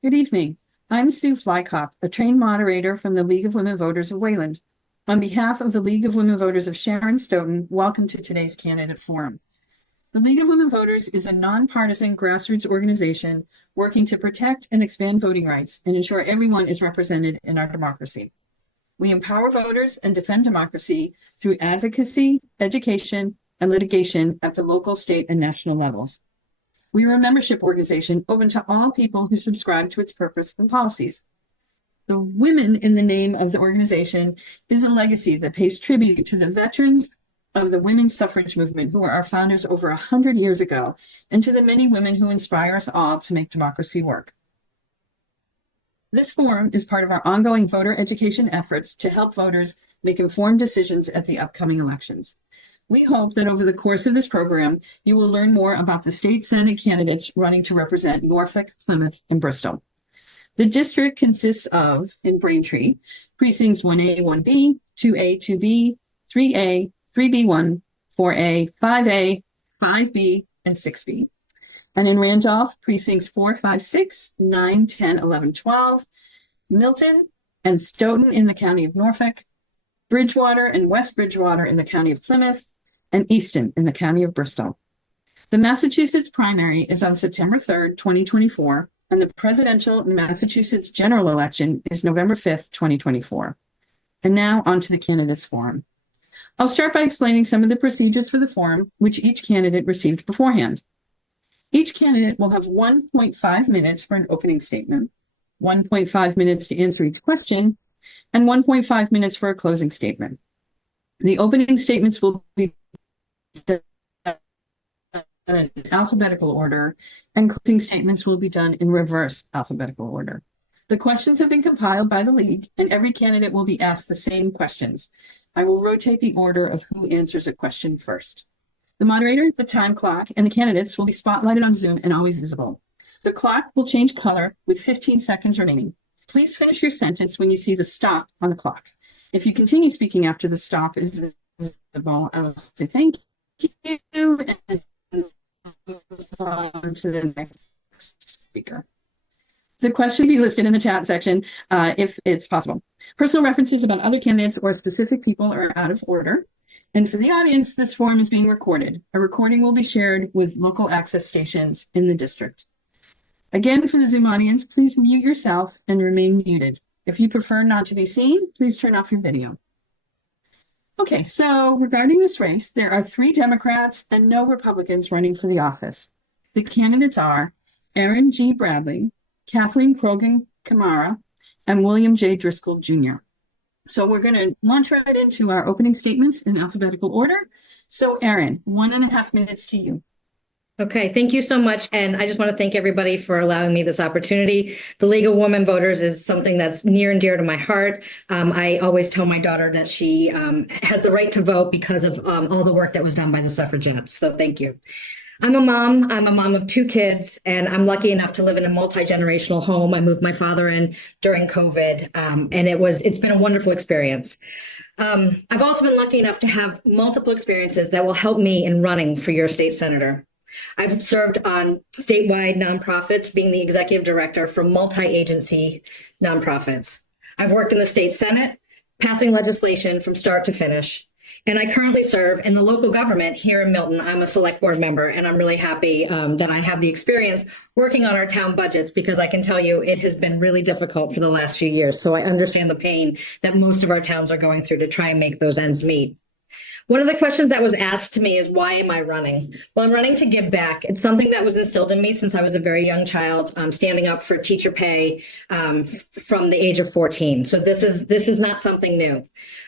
Good evening. I'm Sue Flykop, a trained moderator from the League of Women Voters of Wayland. On behalf of the League of Women Voters of Sharon Stoughton, welcome to today's candidate forum. The League of Women Voters is a nonpartisan grassroots organization working to protect and expand voting rights and ensure everyone is represented in our democracy. We empower voters and defend democracy through advocacy, education, and litigation at the local, state, and national levels. We are a membership organization open to all people who subscribe to its purpose and policies. The women in the name of the organization is a legacy that pays tribute to the veterans of the women's suffrage movement who were our founders over 100 years ago, and to the many women who inspire us all to make democracy work. This forum is part of our ongoing voter education efforts to help voters make informed decisions at the upcoming elections. We hope that over the course of this program, you will learn more about the state Senate candidates running to represent Norfolk, Plymouth, and Bristol. The district consists of, in Braintree, precincts 1A, 1B, 2A, 2B, 3A, 3B1, 4A, 5A, 5B, and 6B. And in Randolph, precincts 4, 5, 6, 9, 10, 11, 12, Milton and Stoughton in the county of Norfolk, Bridgewater and West Bridgewater in the county of Plymouth, and Easton in the county of Bristol. The Massachusetts primary is on September 3rd, 2024, and the presidential Massachusetts general election is November 5th, 2024. And now on to the candidates forum. I'll start by explaining some of the procedures for the forum, which each candidate received beforehand. Each candidate will have 1.5 minutes for an opening statement, 1.5 minutes to answer each question, and 1.5 minutes for a closing statement. The opening statements will be done in alphabetical order, and closing statements will be done in reverse alphabetical order. The questions have been compiled by the League, and every candidate will be asked the same questions. I will rotate the order of who answers a question first. The moderator, the time clock, and the candidates will be spotlighted on Zoom and always visible. The clock will change color with 15 seconds remaining. Please finish your sentence when you see the stop on the clock. If you continue speaking after the stop is visible, I will say thank you and move on to the next speaker. The question will be listed in the chat section if it's possible. Personal references about other candidates or specific people are out of order. And for the audience, this forum is being recorded. A recording will be shared with local access stations in the district. Again, for the Zoom audience, please mute yourself and remain muted. If you prefer not to be seen, please turn off your video. Okay, so regarding this race, there are 3 Democrats and no Republicans running for the office. The candidates are Aaron G. Bradley, Kathleen Krogan Kamara, and William J. Driscoll Jr. So we're going to launch right into our opening statements in alphabetical order. So Aaron, 1.5 minutes to you. Okay, thank you so much. And I just want to thank everybody for allowing me this opportunity. The League of Women Voters is something that's near and dear to my heart. I always tell my daughter that she has the right to vote because of all the work that was done by the suffragettes. So thank you. I'm a mom of 2 kids, and I'm lucky enough to live in a multi-generational home. I moved my father in during COVID, and it's been a wonderful experience. I've also been lucky enough to have multiple experiences that will help me in running for your state senator. I've served on statewide nonprofits, being the executive director for multi-agency nonprofits. I've worked in the state Senate, passing legislation from start to finish. And I currently serve in the local government here in Milton. I'm a select board member, and I'm really happy that I have the experience working on our town budgets, because I can tell you it has been really difficult for the last few years. So I understand the pain that most of our towns are going through to try and make those ends meet. One of the questions that was asked to me is, why am I running? Well, I'm running to give back. It's something that was instilled in me since I was a very young child, standing up for teacher pay from the age of 14. So this is not something new.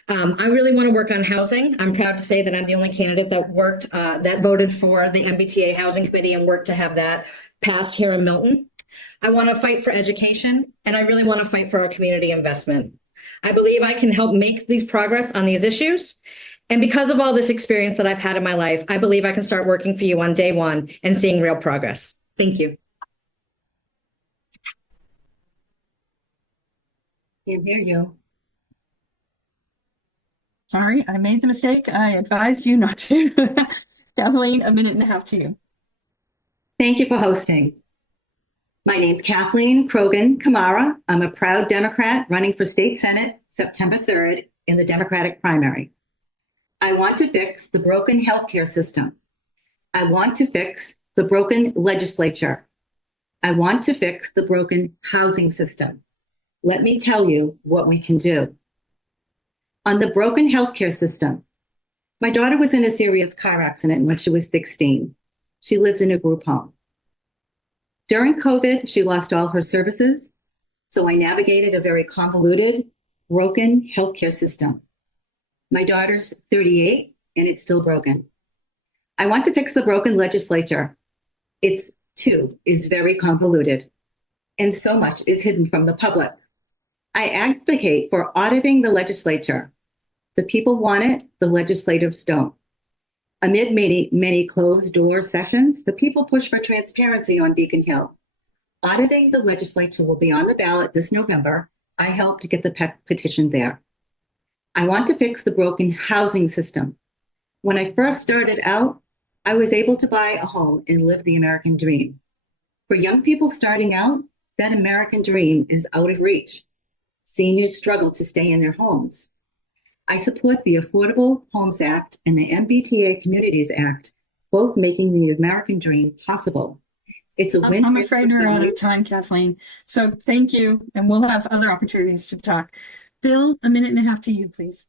I really want to work on housing. I'm proud to say that I'm the only candidate that voted for the MBTA Housing Committee and worked to have that passed here in Milton. I want to fight for education, and I really want to fight for our community investment. I believe I can help make these progress on these issues. And because of all this experience that I've had in my life, I believe I can start working for you on day one and seeing real progress. Thank you. Can't hear you. Sorry, I made the mistake. I advised you not to. Kathleen, 1.5 minutes to you. Thank you for hosting. My name's Kathleen Krogan Kamara. I'm a proud Democrat running for state Senate September 3rd in the Democratic primary. I want to fix the broken healthcare system. I want to fix the broken legislature. I want to fix the broken housing system. Let me tell you what we can do. On the broken healthcare system, my daughter was in a serious car accident when she was 16. She lives in a group home. During COVID, she lost all her services, so I navigated a very convoluted, broken healthcare system. My daughter's 38, and it's still broken. I want to fix the broken legislature. It's too is very convoluted, and so much is hidden from the public. I advocate for auditing the legislature. The people want it, the legislators don't. Amid many closed-door sessions, the people push for transparency on Beacon Hill. Auditing the legislature will be on the ballot this November. I helped to get the petition there. I want to fix the broken housing system. When I first started out, I was able to buy a home and live the American dream. For young people starting out, that American dream is out of reach. Seniors struggle to stay in their homes. I support the Affordable Homes Act and the MBTA Communities Act, both making the American dream possible. It's a win. I'm afraid we're out of time, Kathleen. So thank you, and we'll have other opportunities to talk. Bill, a minute and a half to you, please.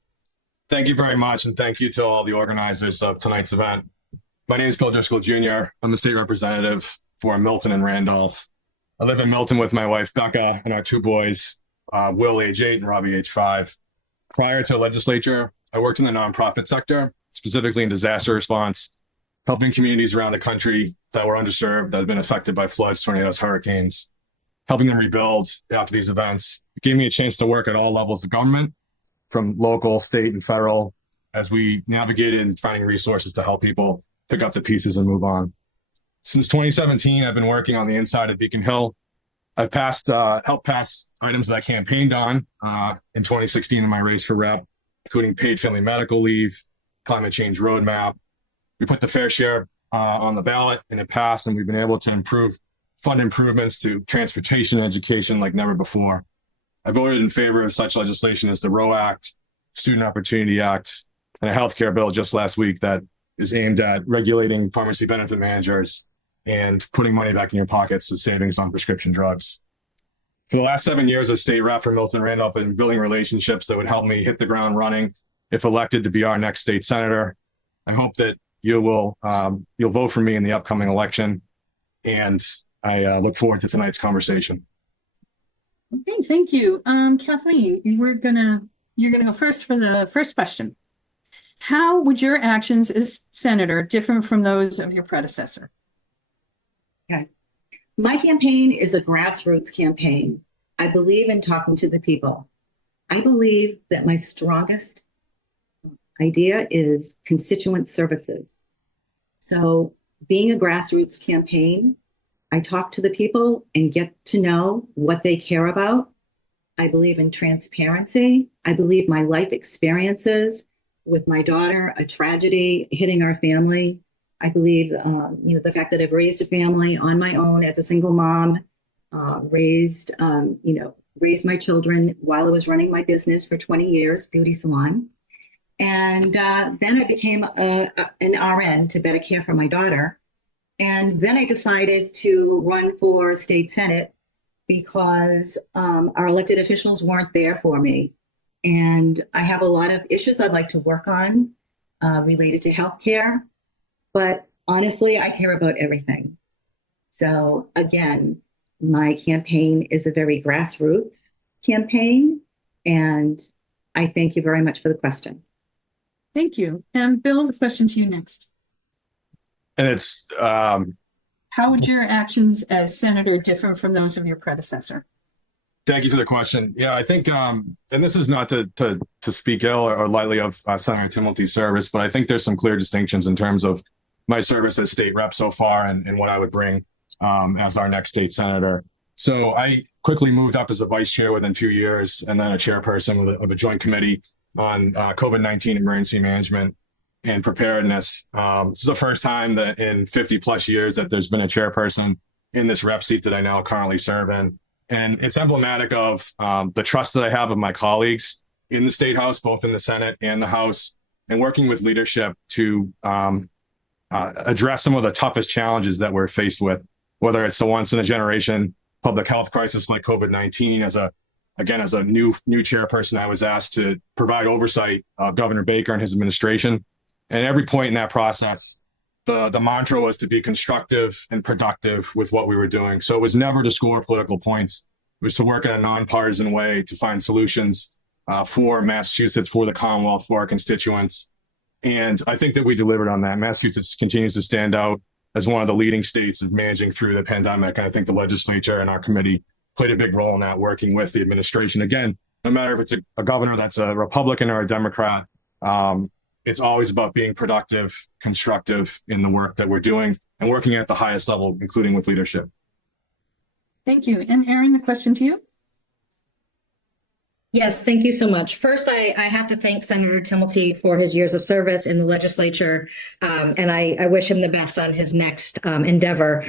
Thank you very much, and thank you to all the organizers of tonight's event. My name is Bill Driscoll Jr. I'm a state representative for Milton and Randolph. I live in Milton with my wife, Becca, and our two boys, Will, age 8, and Robbie, age 5. Prior to the legislature, I worked in the nonprofit sector, specifically in disaster response, helping communities around the country that were underserved, that had been affected by floods, tornadoes, hurricanes, helping them rebuild after these events. It gave me a chance to work at all levels of government, from local, state, and federal, as we navigated finding resources to help people pick up the pieces and move on. Since 2017, I've been working on the inside of Beacon Hill. I've helped pass items that I campaigned on in 2016 in my race for rep, including paid family medical leave, climate change roadmap. We put the fair share on the ballot, and it passed, and we've been able to fund improvements to transportation and education like never before. I voted in favor of such legislation as the ROE Act, Student Opportunity Act, and a healthcare bill just last week that is aimed at regulating pharmacy benefit managers and putting money back in your pockets as savings on prescription drugs. For the last 7 years as state rep for Milton Randolph, I've been building relationships that would help me hit the ground running if elected to be our next state senator. I hope that you'll vote for me in the upcoming election, and I look forward to tonight's conversation. Okay, thank you. Kathleen, you're gonna go first for the first question. How would your actions as senator differ from those of your predecessor? Okay. My campaign is a grassroots campaign. I believe in talking to the people. I believe that my strongest idea is constituent services. So being a grassroots campaign, I talk to the people and get to know what they care about. I believe in transparency. I believe my life experiences with my daughter, a tragedy hitting our family. I believe, the fact that I've raised a family on my own as a single mom, raised my children while I was running my business for 20 years, beauty salon. And then I became an RN to better care for my daughter. And then I decided to run for state senate because our elected officials weren't there for me. And I have a lot of issues I'd like to work on related to healthcare. But honestly, I care about everything. So again, my campaign is a very grassroots campaign. And I thank you very much for the question. Thank you. And Bill, the question to you next. And it's how would your actions as senator differ from those of your predecessor? Thank you for the question. Yeah, I think, and this is not to speak ill or lightly of Senator Timilty's service, but I think there's some clear distinctions in terms of my service as state rep so far and what I would bring as our next state senator. So I quickly moved up as a vice chair within 2 years, and then a chairperson of a joint committee on COVID-19 emergency management and preparedness. This is the first time that in 50 plus years that there's been a chairperson in this rep seat that I now currently serve in. And it's emblematic of the trust that I have of my colleagues in the State House, both in the Senate and the House, and working with leadership to address some of the toughest challenges that we're faced with, whether it's the once in a generation public health crisis like COVID-19. As a new chairperson, I was asked to provide oversight of Governor Baker and his administration. And every point in that process, the mantra was to be constructive and productive with what we were doing. So it was never to score political points. It was to work in a nonpartisan way to find solutions for Massachusetts, for the Commonwealth, for our constituents. And I think that we delivered on that. Massachusetts continues to stand out as one of the leading states of managing through the pandemic. And I think the legislature and our committee played a big role in that, working with the administration. Again, no matter if it's a governor that's a Republican or a Democrat, it's always about being productive, constructive in the work that we're doing and working at the highest level, including with leadership. Thank you. And Erin, the question to you. Yes, thank you so much. First, I have to thank Senator Timilty for his years of service in the legislature, and I wish him the best on his next endeavor,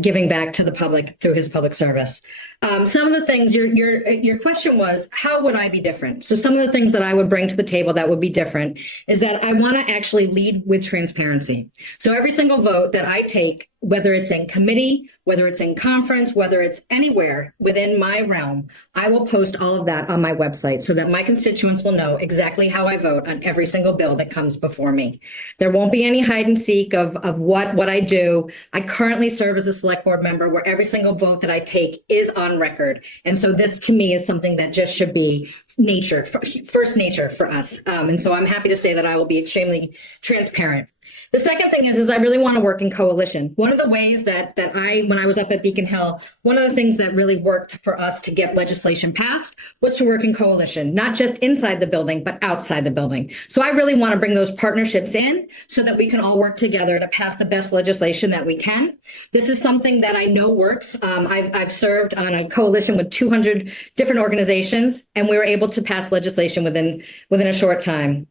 giving back to the public through his public service. Some of the things, your question was, how would I be different? So some of the things that I would bring to the table that would be different is that I want to actually lead with transparency. So every single vote that I take, whether it's in committee, whether it's in conference, whether it's anywhere within my realm, I will post all of that on my website so that my constituents will know exactly how I vote on every single bill that comes before me. There won't be any hide and seek of what I do. I currently serve as a select board member where every single vote that I take is on record. And so this to me is something that just should be first nature for us. And so I'm happy to say that I will be extremely transparent. The second thing is I really want to work in coalition. One of the ways that when I was up at Beacon Hill, one of the things that really worked for us to get legislation passed was to work in coalition, not just inside the building, but outside the building. So I really want to bring those partnerships in so that we can all work together to pass the best legislation that we can. This is something that I know works. I've served on a coalition with 200 different organizations, and we were able to pass legislation within a short time.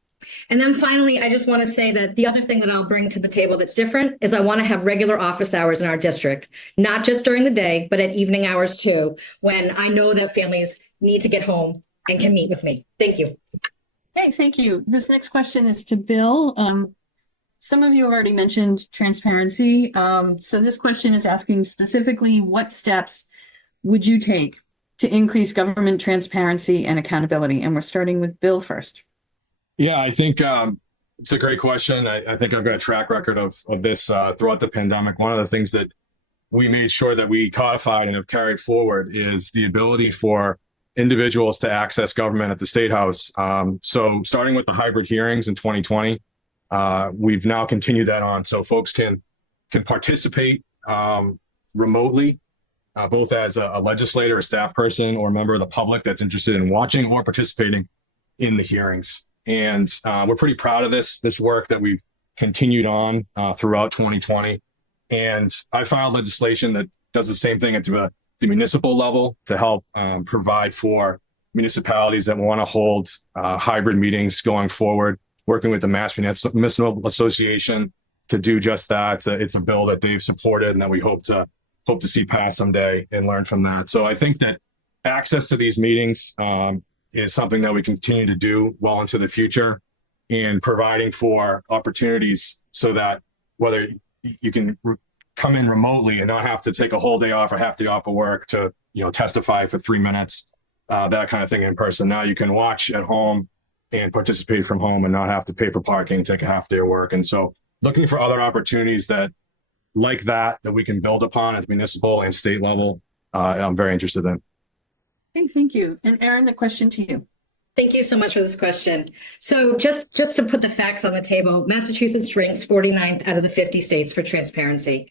And then finally, I just want to say that the other thing that I'll bring to the table that's different is I want to have regular office hours in our district, not just during the day, but at evening hours too, when I know that families need to get home and can meet with me. Thank you. Hey, thank you. This next question is to Bill. Some of you have already mentioned transparency. So this question is asking specifically, what steps would you take to increase government transparency and accountability? And we're starting with Bill first. Yeah, I think it's a great question. I think I've got a track record of this throughout the pandemic. One of the things that we made sure that we codified and have carried forward is the ability for individuals to access government at the State House. So starting with the hybrid hearings in 2020, we've now continued that on. So folks can participate remotely, both as a legislator, a staff person, or a member of the public that's interested in watching or participating in the hearings. And we're pretty proud of this work that we've continued on throughout 2020. And I filed legislation that does the same thing at the municipal level to help provide for municipalities that want to hold hybrid meetings going forward, working with the Mass Municipal Association to do just that. It's a bill that they've supported and that we hope to see pass someday and learn from that. So I think that access to these meetings is something that we continue to do well into the future, and providing for opportunities so that whether you can come in remotely and not have to take a whole day off or half day off of work to, testify for 3 minutes, that kind of thing in person. Now you can watch at home and participate from home and not have to pay for parking, take a half day of work. And so looking for other opportunities that we can build upon at the municipal and state level, I'm very interested in. Okay, thank you. And Erin, the question to you. Thank you so much for this question. So just to put the facts on the table, Massachusetts ranks 49th out of the 50 states for transparency.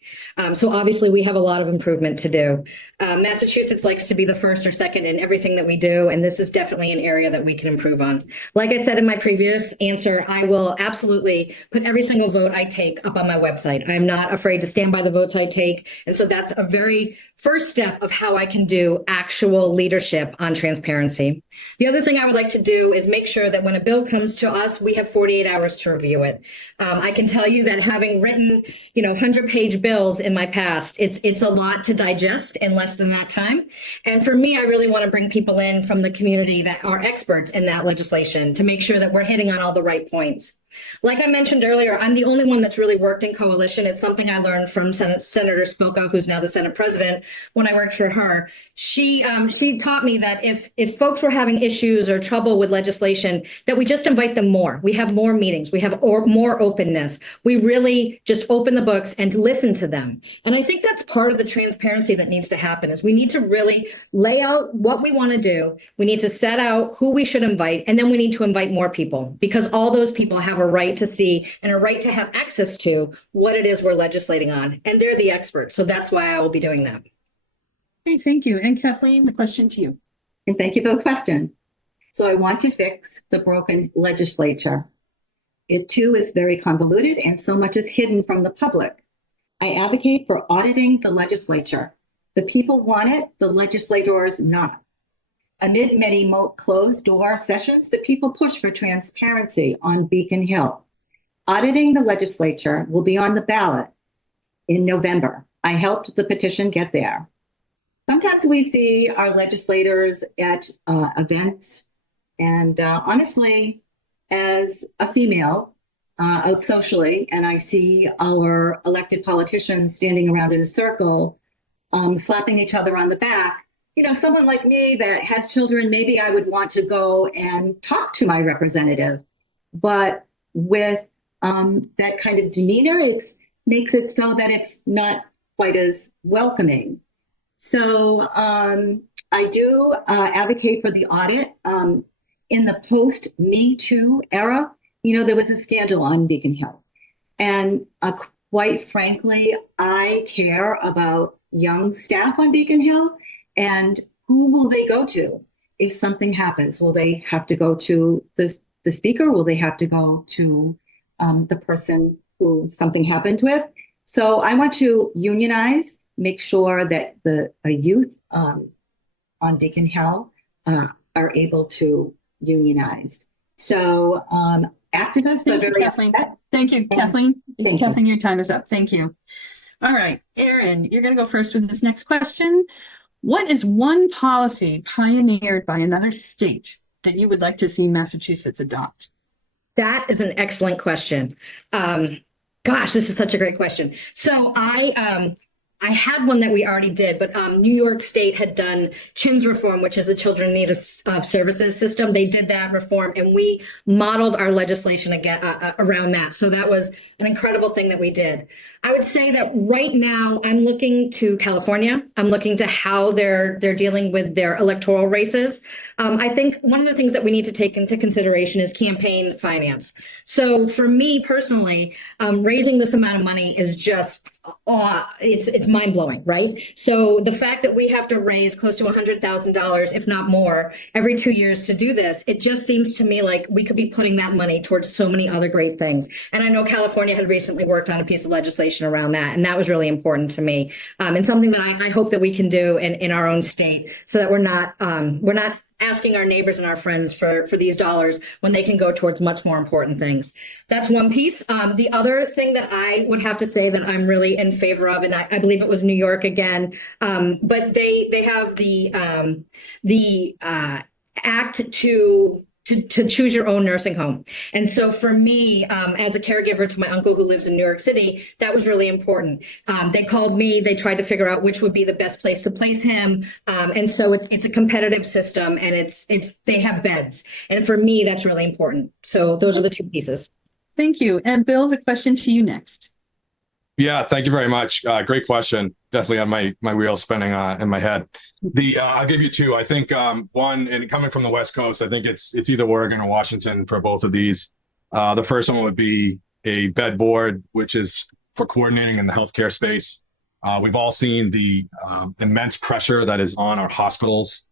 So obviously we have a lot of improvement to do. Massachusetts likes to be the first or second in everything that we do, and this is definitely an area that we can improve on. Like I said in my previous answer, I will absolutely put every single vote I take up on my website. I'm not afraid to stand by the votes I take. And so that's a very first step of how I can do actual leadership on transparency. The other thing I would like like to do is make sure that when a bill comes to us, we have 48 hours to review it. I can tell you that having written, 100-page bills in my past, it's a lot to digest in less than that time. And for me, I really want to bring people in from the community that are experts in that legislation to make sure that we're hitting on all the right points. Like I mentioned earlier, I'm the only one that's really worked in coalition. It's something I learned from Senator Spilka, who's now the Senate president, when I worked for her. She taught me that if folks were having issues or trouble with legislation, that we just invite them more. We have more meetings. We have more openness. We really just open the books and listen to them. And I think that's part of the transparency that needs to happen is we need to really lay out what we want to do. We need to set out who we should invite, and then we need to invite more people because all those people have a right to see and a right to have access to what it is we're legislating on. And they're the experts. So that's why I will be doing that. Okay, thank you. And Kathleen, the question to you. And thank you for the question. So I want to fix the broken legislature. It too is very convoluted and so much is hidden from the public. I advocate for auditing the legislature. The people want it, the legislators not. Amid many closed-door sessions, the people push for transparency on Beacon Hill. Auditing the legislature will be on the ballot in November. I helped the petition get there. Sometimes we see our legislators at events, and honestly, as a female out socially, and I see our elected politicians standing around in a circle, slapping each other on the back, someone like me that has children, maybe I would want to go and talk to my representative. But with that kind of demeanor, it makes it so that it's not quite as welcoming. So I do advocate for the audit. In the post-Me Too era, there was a scandal on Beacon Hill. And quite frankly, I care about young staff on Beacon Hill. And who will they go to if something happens? Will they have to go to the speaker? Will they have to go to the person who something happened with? So I want to unionize, make sure that the youth on Beacon Hill are able to unionize. So activists are very Kathleen. upset. Thank you, Kathleen. Thank you. Kathleen, your time is up. Thank you. All right, Erin, you're going to go first with this next question. What is one policy pioneered by another state that you would like to see Massachusetts adopt? That is an excellent question. Gosh, this is such a great question. So I had one that we already did, but New York State had done CHINS reform, which is the Children in Need of Services system. They did that reform, and we modeled our legislation again around that. So that was an incredible thing that we did. I would say that right now I'm looking to California. I'm looking to how they're dealing with their electoral races. I think one of the things that we need to take into consideration is campaign finance. So for me personally, raising this amount of money is just it's mind blowing, right? So the fact that we have to raise close to $100,000, if not more, every 2 years to do this, it just seems to me like we could be putting that money towards so many other great things. And I know California had recently worked on a piece of legislation around that, and that was really important to me, and something that I hope that we can do in our own state, so that we're not asking our neighbors and our friends for these dollars when they can go towards much more important things. That's one piece. The other thing that I would have to say that I'm really in favor of, and I believe it was New York again, but they have the act to choose your own nursing home. And so for me, as a caregiver to my uncle who lives in New York City, that was really important. They called me, they tried to figure out which would be the best place to place him. And so it's a competitive system, and they have beds. And for me, that's really important. So those are the two pieces. Thank you. And Bill, the question to you next. Yeah, thank you very much. Great question. Definitely have my wheels spinning in my head. I'll give you two. I think one, and coming from the West Coast, I think it's either Oregon or Washington for both of these. The first one would be a bed board, which is for coordinating in the healthcare space. We've all seen the immense pressure that is on our hospitals,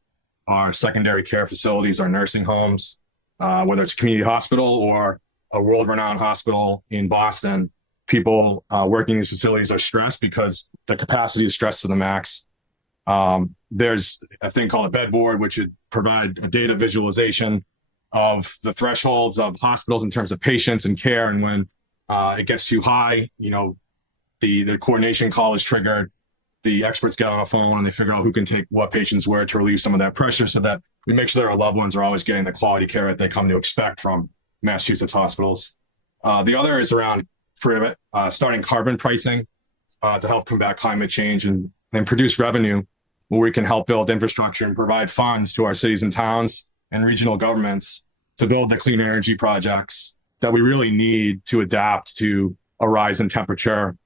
our secondary care facilities, our nursing homes, whether it's a community hospital or a world-renowned hospital in Boston. People working in these facilities are stressed because the capacity is stressed to the max. There's a thing called a bed board, which would provide a data visualization of the thresholds of hospitals in terms of patients and care. And when it gets too high, the coordination call is triggered. The experts get on a phone and they figure out who can take what patients where to relieve some of that pressure so that we make sure that our loved ones are always getting the quality care that they come to expect from Massachusetts hospitals. The other is around starting carbon pricing to help combat climate change and produce revenue where we can help build infrastructure and provide funds to our cities and towns and regional governments to build the clean energy projects that we really need to adapt to a rise in temperature,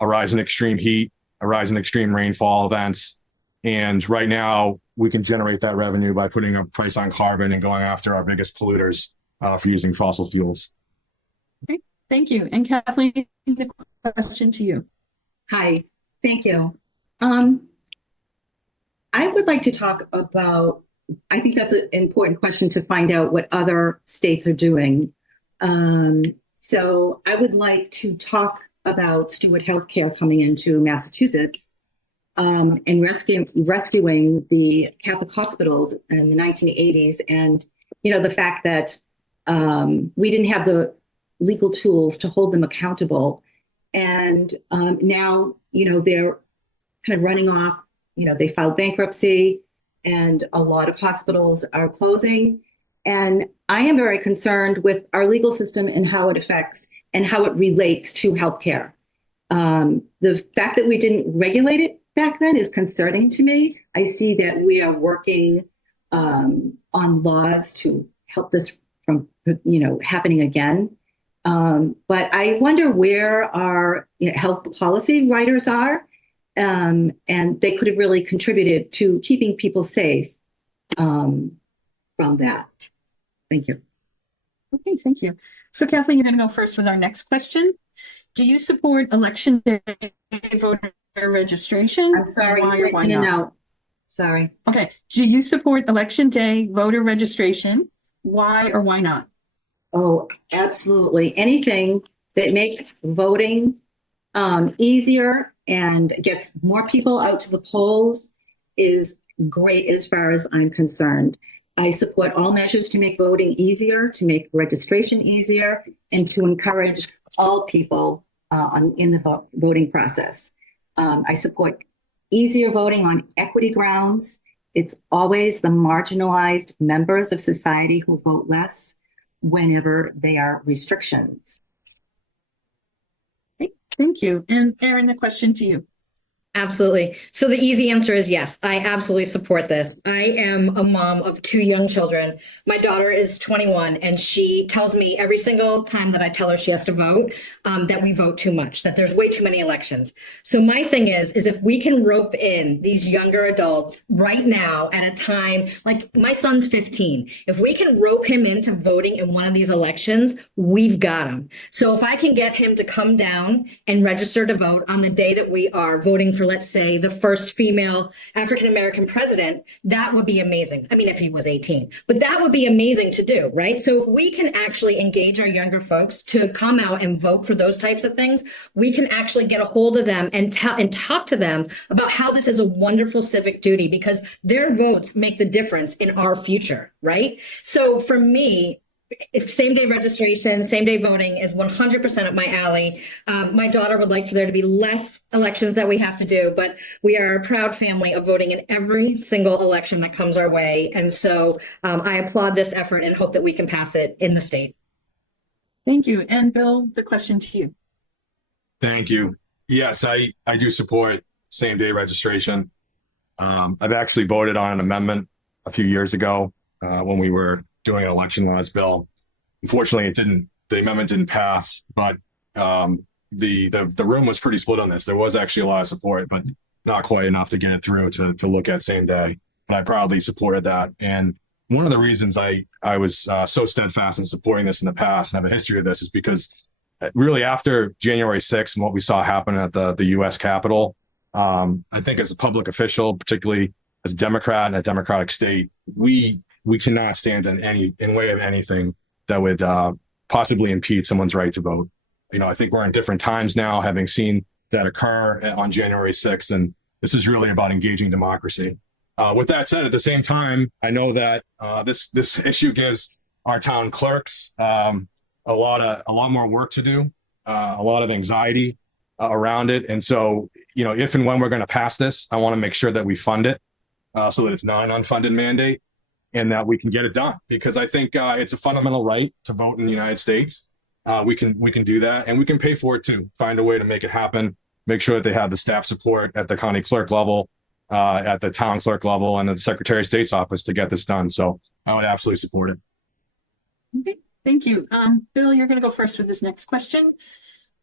a rise in extreme heat, a rise in extreme rainfall events. And right now, we can generate that revenue by putting a price on carbon and going after our biggest polluters for using fossil fuels. Okay, thank you. And Kathleen, the question to you. Hi, thank you. I would like to talk about, I think that's an important question to find out what other states are doing. So I would like to talk about Steward Healthcare coming into Massachusetts and rescuing the Catholic hospitals in the 1980s. And, the fact that we didn't have the legal tools to hold them accountable. And now, they're kind of running off, they filed bankruptcy and a lot of hospitals are closing. And I am very concerned with our legal system and how it affects and how it relates to healthcare. The fact that we didn't regulate it back then is concerning to me. I see that we are working on laws to help this from, happening again. But I wonder where our health policy writers are, and they could have really contributed to keeping people safe from that. Thank you. Okay, thank you. So Kathleen, you're going to go first with our next question. Do you support election day voter registration? I'm sorry, Why or why in and not? out. Sorry. Okay, do you support election day voter registration? Why or why not? Oh, absolutely. Anything that makes voting easier and gets more people out to the polls is great as far as I'm concerned. I support all measures to make voting easier, to make registration easier, and to encourage all people in the voting process. I support easier voting on equity grounds. It's always the marginalized members of society who vote less whenever there are restrictions. Okay, thank you. And Erin, the question to you. Absolutely. So the easy answer is yes, I absolutely support this. I am a mom of 2 young children. My daughter is 21 and she tells me every single time that I tell her she has to vote, that we vote too much, that there's way too many elections. So my thing is if we can rope in these younger adults right now at a time, like my son's 15, if we can rope him into voting in one of these elections, we've got him. So if I can get him to come down and register to vote on the day that we are voting for, let's say, the first female African-American president, that would be amazing. I mean, if he was 18, but that would be amazing to do, right? So if we can actually engage our younger folks to come out and vote for those types of things, we can actually get a hold of them and talk to them about how this is a wonderful civic duty, because their votes make the difference in our future, right? So for me, if same-day registration, same-day voting is 100% up my alley. My daughter would like for there to be less elections that we have to do, but we are a proud family of voting in every single election that comes our way. And so I applaud this effort and hope that we can pass it in the state. Thank you. And Bill, the question to you. Thank you. Yes, I do support same-day registration. I've actually voted on an amendment a few years ago when we were doing an election laws bill. Unfortunately, the amendment didn't pass, but the room was pretty split on this. There was actually a lot of support, but not quite enough to get it through to look at same day. But I proudly supported that. And one of the reasons I was so steadfast in supporting this in the past and have a history of this is because really after January 6th and what we saw happen at the U.S. Capitol, I think as a public official, particularly as a Democrat in a Democratic state, we cannot stand in way of anything that would possibly impede someone's right to vote. I think we're in different times now, having seen that occur on January 6th, and this is really about engaging democracy. With that said, at the same time, I know that this issue gives our town clerks a lot more work to do, a lot of anxiety around it. And so, if and when we're going to pass this, I want to make sure that we fund it so that it's not an unfunded mandate and that we can get it done, because I think it's a fundamental right to vote in the United States. We can do that, and we can pay for it too. Find a way to make it happen. Make sure that they have the staff support at the county clerk level, at the town clerk level, and the Secretary of State's office to get this done. So I would absolutely support it. Okay, thank you. Bill, you're going to go first with this next question.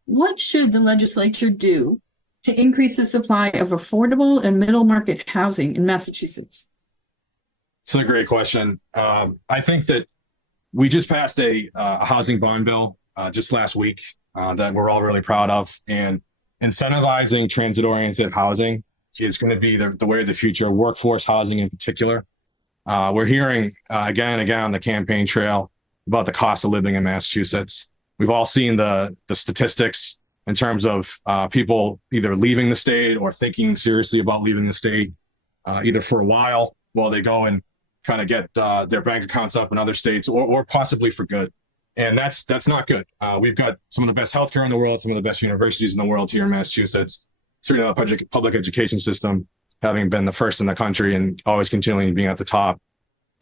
What should the legislature do to increase the supply of affordable and middle market housing in Massachusetts? It's a great question. I think that we just passed a housing bond bill just last week that we're all really proud of, and incentivizing transit-oriented housing is going to be the way of the future, workforce housing in particular. We're hearing again and again on the campaign trail about the cost of living in Massachusetts. We've all seen the statistics in terms of people either leaving the state or thinking seriously about leaving the state, either for a while they go and kind of get their bank accounts up in other states, or possibly for good. And that's not good. We've got some of the best healthcare in the world, some of the best universities in the world here in Massachusetts. Certainly the public education system, having been the first in the country and always continuing being at the top.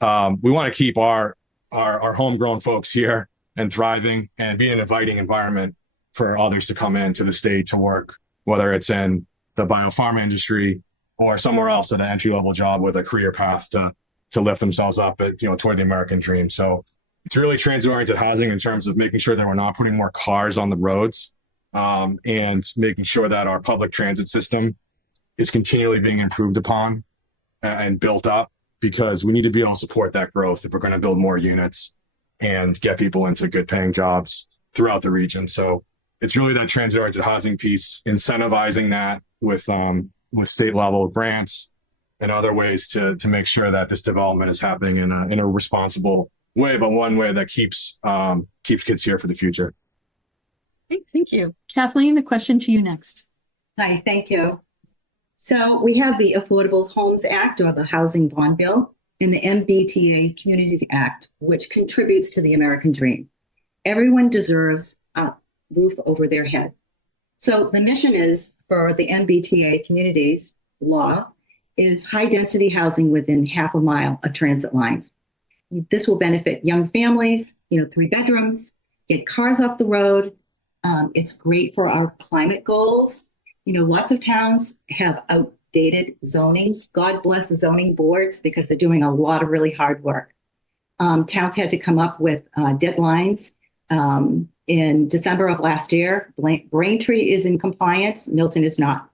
We want to keep our homegrown folks here and thriving and be an inviting environment for others to come into the state to work, whether it's in the biopharma industry or somewhere else at an entry-level job with a career path to lift themselves up toward the American dream. So it's really transit-oriented housing in terms of making sure that we're not putting more cars on the roads, and making sure that our public transit system is continually being improved upon and built up, because we need to be able to support that growth if we're going to build more units and get people into good paying jobs throughout the region. So it's really that transit-oriented housing piece, incentivizing that with state level grants and other ways to make sure that this development is happening in a responsible way, but one way that keeps kids here for the future. Thank you. Kathleen, the question to you next. Hi, thank you. So we have the Affordable Homes Act, or the Housing Bond Bill, and the MBTA Communities Act, which contributes to the American dream. Everyone deserves a roof over their head. So the mission is for the MBTA Communities law is high density housing within half a mile of transit lines. This will benefit young families, 3 bedrooms, get cars off the road. It's great for our climate goals. Lots of towns have outdated zonings. God bless the zoning boards, because they're doing a lot of really hard work. Towns had to come up with deadlines. In December of last year, Braintree is in compliance, Milton is not.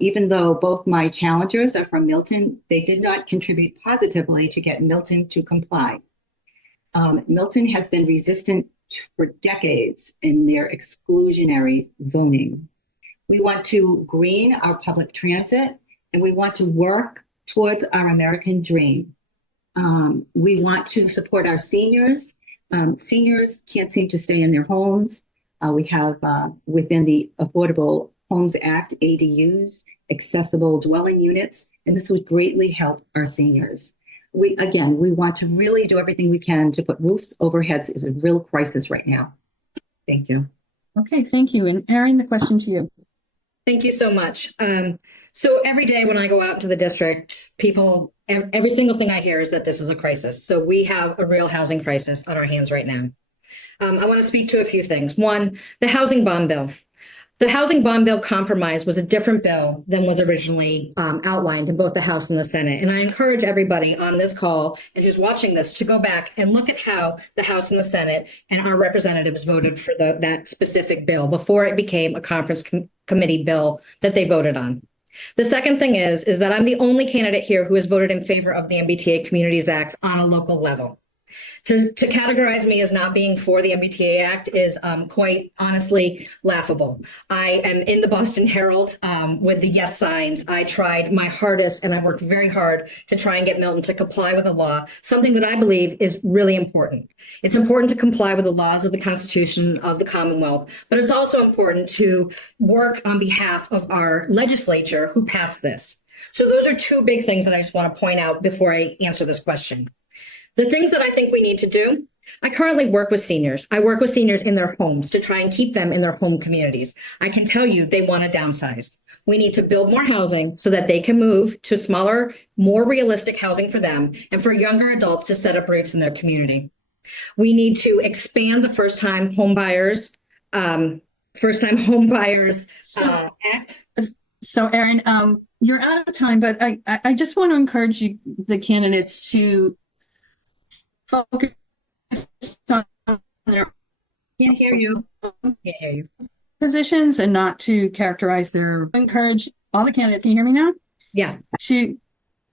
Even though both my challengers are from Milton, they did not contribute positively to get Milton to comply. Milton has been resistant for decades in their exclusionary zoning. We want to green our public transit, and we want to work towards our American dream. We want to support our seniors. Seniors can't seem to stay in their homes. We have within the Affordable Homes Act, ADUs, accessible dwelling units, and this would greatly help our seniors. We want to really do everything we can to put roofs over heads. Is a real crisis right now. Thank you. Okay, thank you. And Erin, the question to you. Thank you so much. So every day when I go out to the district, every single thing I hear is that this is a crisis. So we have a real housing crisis on our hands right now. I want to speak to a few things. One, the housing bond bill. The housing bond bill compromise was a different bill than was originally outlined in both the House and the Senate. And I encourage everybody on this call and who's watching this to go back and look at how the House and the Senate and our representatives voted for that specific bill before it became a conference committee bill that they voted on. The second thing is that I'm the only candidate here who has voted in favor of the MBTA Communities Act on a local level. To categorize me as not being for the MBTA Act is quite honestly laughable. I am in the Boston Herald with the yes signs. I tried my hardest and I worked very hard to try and get Milton to comply with the law, something that I believe is really important. It's important to comply with the laws of the Constitution of the Commonwealth, but it's also important to work on behalf of our legislature who passed this. So those are two big things that I just want to point out before I answer this question. The things that I think we need to do, I currently work with seniors. I work with seniors in their homes to try and keep them in their home communities. I can tell you they want to downsize. We need to build more housing so that they can move to smaller, more realistic housing for them and for younger adults to set up roots in their community. We need to expand the first-time home buyers act. So Erin, you're out of time, but I just want to encourage you, the candidates, to focus on their Can't hear you. positions and not to characterize encourage all the candidates. Can you hear me now? Yeah.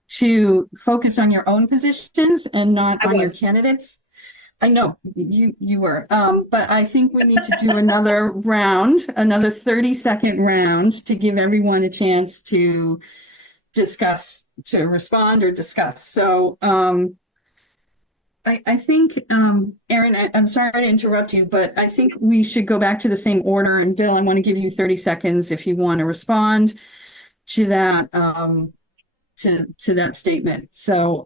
To focus on your own positions and not I on your was. candidates. I know you were, but I think we need to do another round, another 30-second round to give everyone a chance to discuss, to respond or discuss. So, I think, Erin, I'm sorry to interrupt you, but I think we should go back to the same order. And Bill, I want to give you 30 seconds if you want to respond to that, to that statement. So,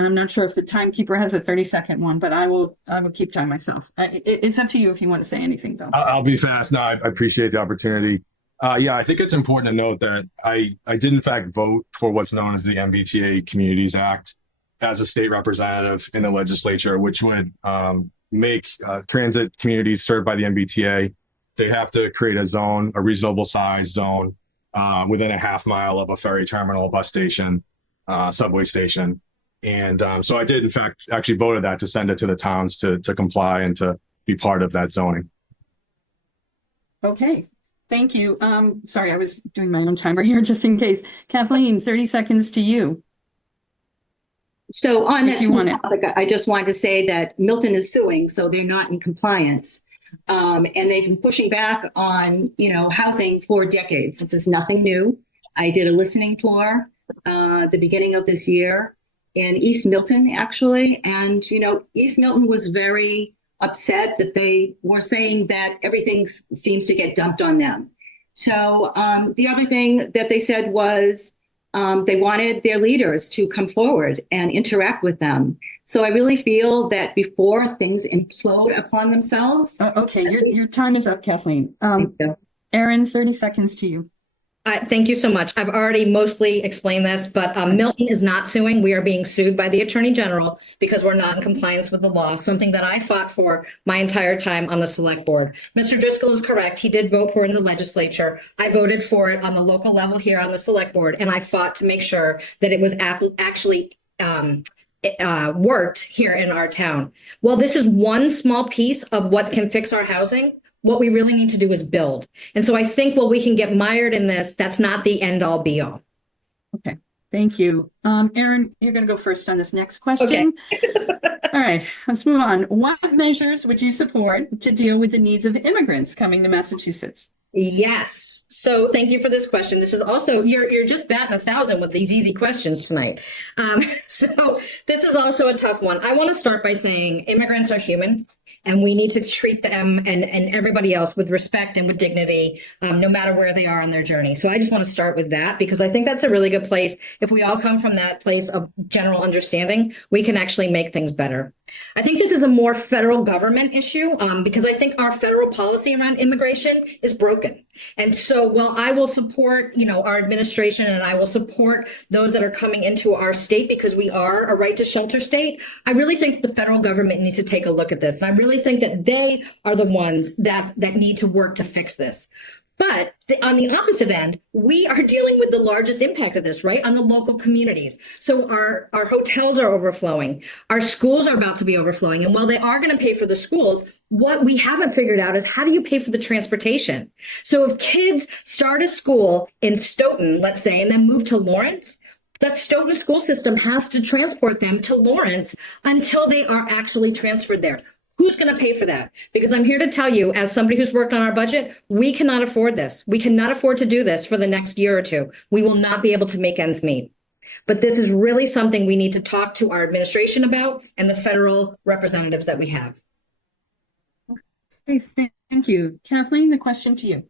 I'm not sure if the timekeeper has a 30-second one, but I will keep time myself. It's up to you if you want to say anything, Bill. I'll be fast. No, I appreciate the opportunity. Yeah, I think it's important to note that I did in fact vote for what's known as the MBTA Communities Act as a state representative in the legislature, which would make transit communities served by the MBTA. They have to create a zone, a reasonable size zone within a half mile of a ferry terminal, bus station, subway station. And so I did, in fact, actually voted that to send it to the towns to comply and to be part of that zoning. Okay, thank you. Sorry, I was doing my own timer here just in case. Kathleen, 30 seconds to you. So on If that you want it. topic, I just wanted to say that Milton is suing, so they're not in compliance. And they've been pushing back on, housing for decades. This is nothing new. I did a listening tour the beginning of this year in East Milton, actually. And, East Milton was very upset that they were saying that everything seems to get dumped on them. So the other thing that they said was they wanted their leaders to come forward and interact with them. So I really feel that before things implode upon themselves. Okay, your time is up, Kathleen. Thank you. Erin, 30 seconds to you. Thank you so much. I've already mostly explained this, but Milton is not suing. We are being sued by the Attorney General because we're not in compliance with the law, something that I fought for my entire time on the select board. Mr. Driscoll is correct. He did vote for it in the legislature. I voted for it on the local level here on the select board, and I fought to make sure that it was actually worked here in our town. Well, this is one small piece of what can fix our housing. What we really need to do is build. And so I think while we can get mired in this, that's not the end all be all. Okay, thank you. Erin, you're going to go first on this next question. Okay. All right, let's move on. What measures would you support to deal with the needs of immigrants coming to Massachusetts? Yes. So thank you for this question. This is also, you're just batting 1,000 with these easy questions tonight. So this is also a tough one. I want to start by saying immigrants are human. And we need to treat them and everybody else with respect and with dignity, no matter where they are on their journey. So I just want to start with that because I think that's a really good place. If we all come from that place of general understanding, we can actually make things better. I think this is a more federal government issue because I think our federal policy around immigration is broken. And so while I will support, our administration and I will support those that are coming into our state because we are a right to shelter state, I really think the federal government needs to take a look at this. And I really think that they are the ones that need to work to fix this. But on the opposite end, we are dealing with the largest impact of this, right? On the local communities. So our hotels are overflowing. Our schools are about to be overflowing. And while they are going to pay for the schools, what we haven't figured out is how do you pay for the transportation? So if kids start a school in Stoughton, let's say, and then move to Lawrence, the Stoughton school system has to transport them to Lawrence until they are actually transferred there. Who's going to pay for that? Because I'm here to tell you, as somebody who's worked on our budget, we cannot afford this. We cannot afford to do this for the next year or two. We will not be able to make ends meet. But this is really something we need to talk to our administration about and the federal representatives that we have. Okay, thank you. Kathleen, the question to you.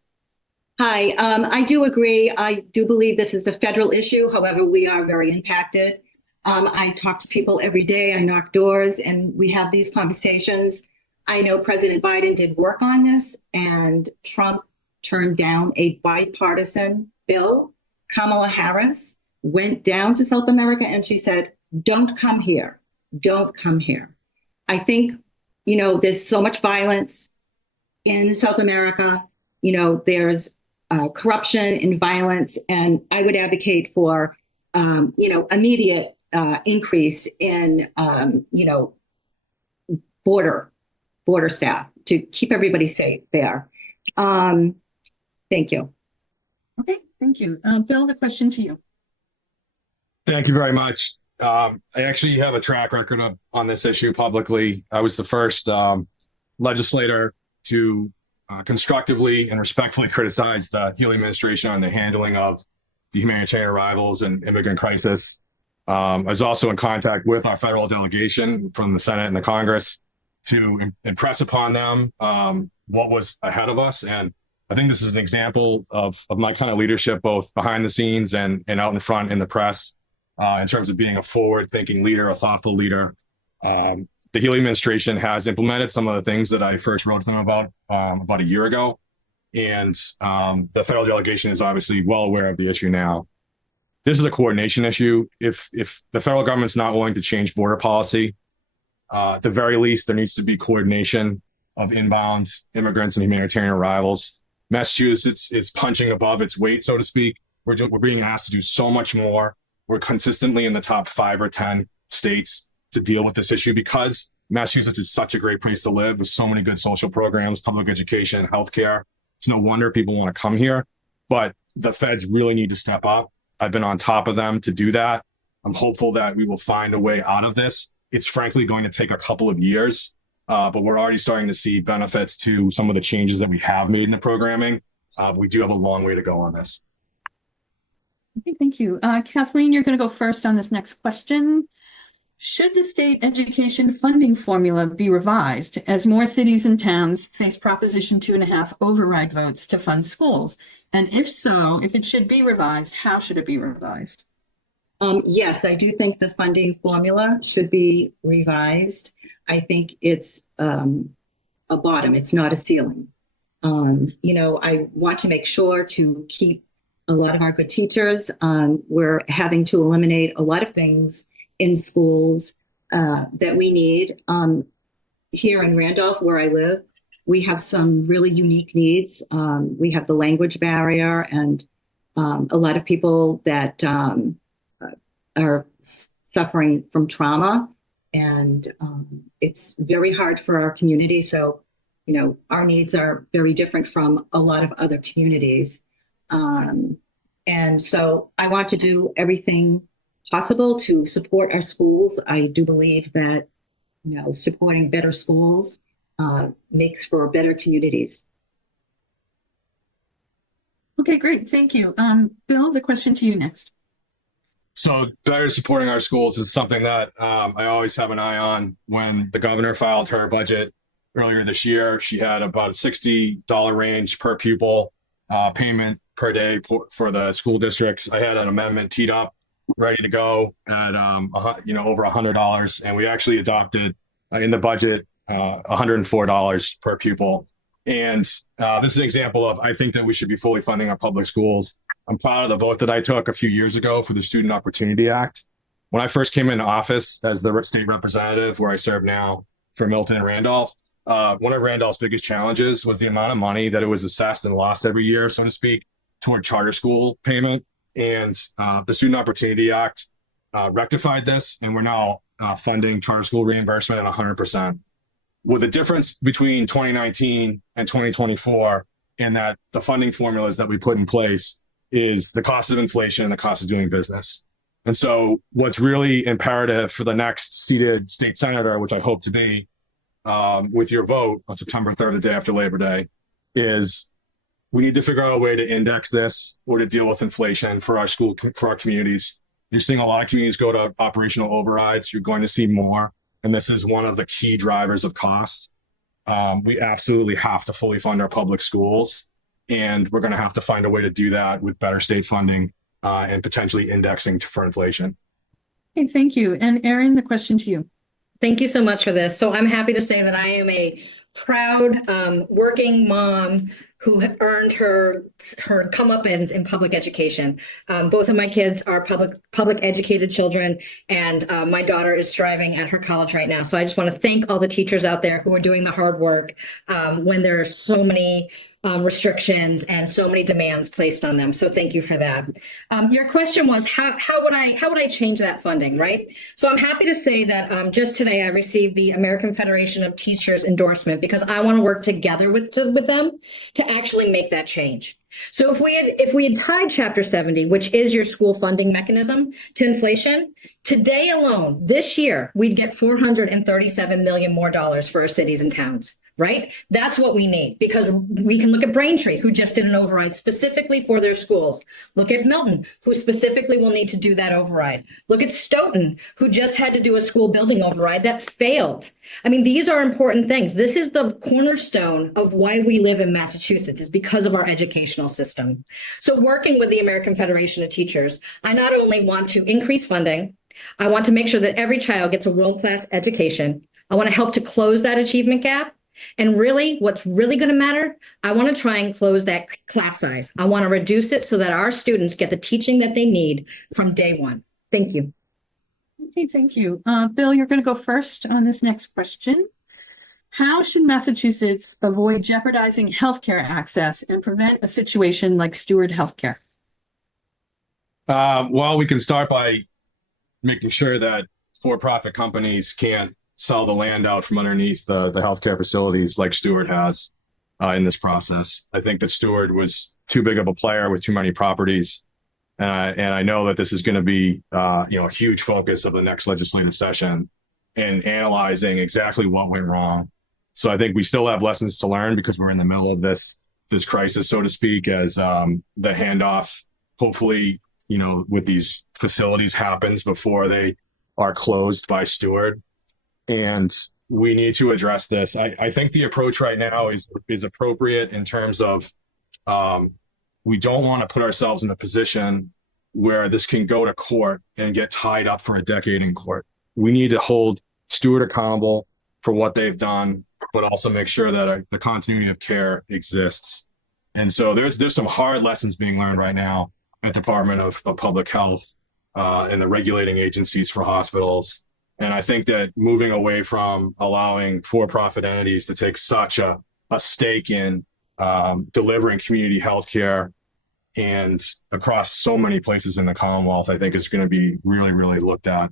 Hi, I do agree. I do believe this is a federal issue. However, we are very impacted. I talk to people every day. I knock doors and we have these conversations. I know President Biden did work on this and Trump turned down a bipartisan bill. Kamala Harris went down to South America and she said, don't come here. Don't come here. I think, there's so much violence in South America. There's corruption and violence. And I would advocate for, immediate increase in, border staff to keep everybody safe there. Thank you. Okay, thank you. Bill, the question to you. Thank you very much. I actually have a track record on this issue publicly. I was the first legislator to constructively and respectfully criticize the Healy administration on the handling of the humanitarian arrivals and immigrant crisis. I was also in contact with our federal delegation from the Senate and the Congress to impress upon them what was ahead of us. And I think this is an example of my kind of leadership, both behind the scenes and out in front in the press. In terms of being a forward-thinking leader, a thoughtful leader. The Healy administration has implemented some of the things that I first wrote to them about a year ago. And the federal delegation is obviously well aware of the issue now. This is a coordination issue. If the federal government's not willing to change border policy, at the very least, there needs to be coordination of inbound immigrants and humanitarian arrivals. Massachusetts is punching above its weight, so to speak. We're being asked to do so much more. We're consistently in the top 5 or 10 states to deal with this issue because Massachusetts is such a great place to live with so many good social programs, public education, healthcare. It's no wonder people want to come here, but the feds really need to step up. I've been on top of them to do that. I'm hopeful that we will find a way out of this. It's frankly going to take a couple of years, but we're already starting to see benefits to some of the changes that we have made in the programming. We do have a long way to go on this. Okay, thank you. Kathleen, you're going to go first on this next question. Should the state education funding formula be revised as more cities and towns face Proposition 2.5 override votes to fund schools? And if so, if it should be revised, how should it be revised? Yes, I do think the funding formula should be revised. I think it's a bottom. It's not a ceiling. I want to make sure to keep a lot of our good teachers. We're having to eliminate a lot of things in schools that we need. Here in Randolph, where I live, we have some really unique needs. We have the language barrier and a lot of people that are suffering from trauma. And it's very hard for our community. So, our needs are very different from a lot of other communities. And so I want to do everything possible to support our schools. I do believe that, supporting better schools makes for better communities. Okay, great. Thank you. Bill, the question to you next. So better supporting our schools is something that I always have an eye on. When the governor filed her budget earlier this year, she had about a $60 range per pupil payment per day for the school districts. I had an amendment teed up, ready to go at over $100, and we actually adopted in the budget $104 per pupil. And this is an example of, I think that we should be fully funding our public schools. I'm proud of the vote that I took a few years ago for the Student Opportunity Act. When I first came into office as the state representative, where I serve now for Milton and Randolph, one of Randolph's biggest challenges was the amount of money that it was assessed and lost every year, so to speak, toward charter school payment. And the Student Opportunity Act rectified this, and we're now funding charter school reimbursement at 100%. With the difference between 2019 and 2024 in that the funding formulas that we put in place is the cost of inflation and the cost of doing business. And so what's really imperative for the next seated state senator, which I hope to be with your vote on September 3rd, the day after Labor Day, is we need to figure out a way to index this or to deal with inflation for our communities. You're seeing a lot of communities go to operational overrides. You're going to see more. And this is one of the key drivers of costs. We absolutely have to fully fund our public schools. And we're going to have to find a way to do that with better state funding and potentially indexing for inflation. Okay, thank you. And Erin, the question to you. Thank you so much for this. So I'm happy to say that I am a proud working mom who earned her comeuppance in public education. Both of my kids are public educated children, and my daughter is striving at her college right now. So I just want to thank all the teachers out there who are doing the hard work when there are so many restrictions and so many demands placed on them. So thank you for that. Your question was how would I change that funding, right? So I'm happy to say that just today I received the American Federation of Teachers endorsement because I want to work together with them to actually make that change. So if we had tied Chapter 70, which is your school funding mechanism, to inflation, today alone, this year, we'd get $437 million more for our cities and towns. Right? That's what we need, because we can look at Braintree, who just did an override specifically for their schools. Look at Milton, who specifically will need to do that override. Look at Stoughton, who just had to do a school building override that failed. I mean, these are important things. This is the cornerstone of why we live in Massachusetts, is because of our educational system. So working with the American Federation of Teachers, I not only want to increase funding, I want to make sure that every child gets a world-class education. I want to help to close that achievement gap. And really, what's really going to matter, I want to try and close that class size. I want to reduce it so that our students get the teaching that they need from day one. Thank you. Okay, thank you. Bill, you're going to go first on this next question. How should Massachusetts avoid jeopardizing healthcare access and prevent a situation like Steward Healthcare? Well, we can start by making sure that for-profit companies can't sell the land out from underneath the healthcare facilities like Steward has in this process. I think that Steward was too big of a player with too many properties. And I know that this is going to be a huge focus of the next legislative session in analyzing exactly what went wrong. So I think we still have lessons to learn because we're in the middle of this crisis, so to speak, as the handoff, hopefully, with these facilities happens before they are closed by Steward. And we need to address this. I think the approach right now is appropriate in terms of we don't want to put ourselves in a position where this can go to court and get tied up for a decade in court. We need to hold Steward accountable for what they've done, but also make sure that the continuity of care exists. And so there's some hard lessons being learned right now at Department of Public Health and the regulating agencies for hospitals. And I think that moving away from allowing for-profit entities to take such a stake in delivering community healthcare and across so many places in the Commonwealth, I think is going to be really, really looked at.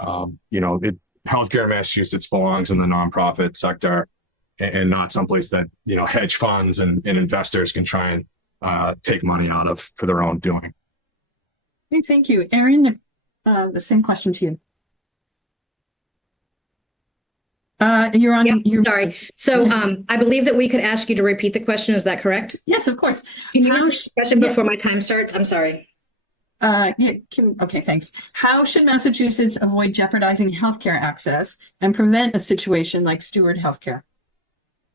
Healthcare in Massachusetts belongs in the nonprofit sector and not someplace that, hedge funds and investors can try and take money out of for their own doing. Okay, thank you. Erin, the same question to you. You're on. Yep, sorry. So I believe that we could ask you to repeat the question. Is that correct? Yes, of course. Can you repeat the question before my time starts? I'm sorry. Okay, thanks. How should Massachusetts avoid jeopardizing healthcare access and prevent a situation like Steward Healthcare?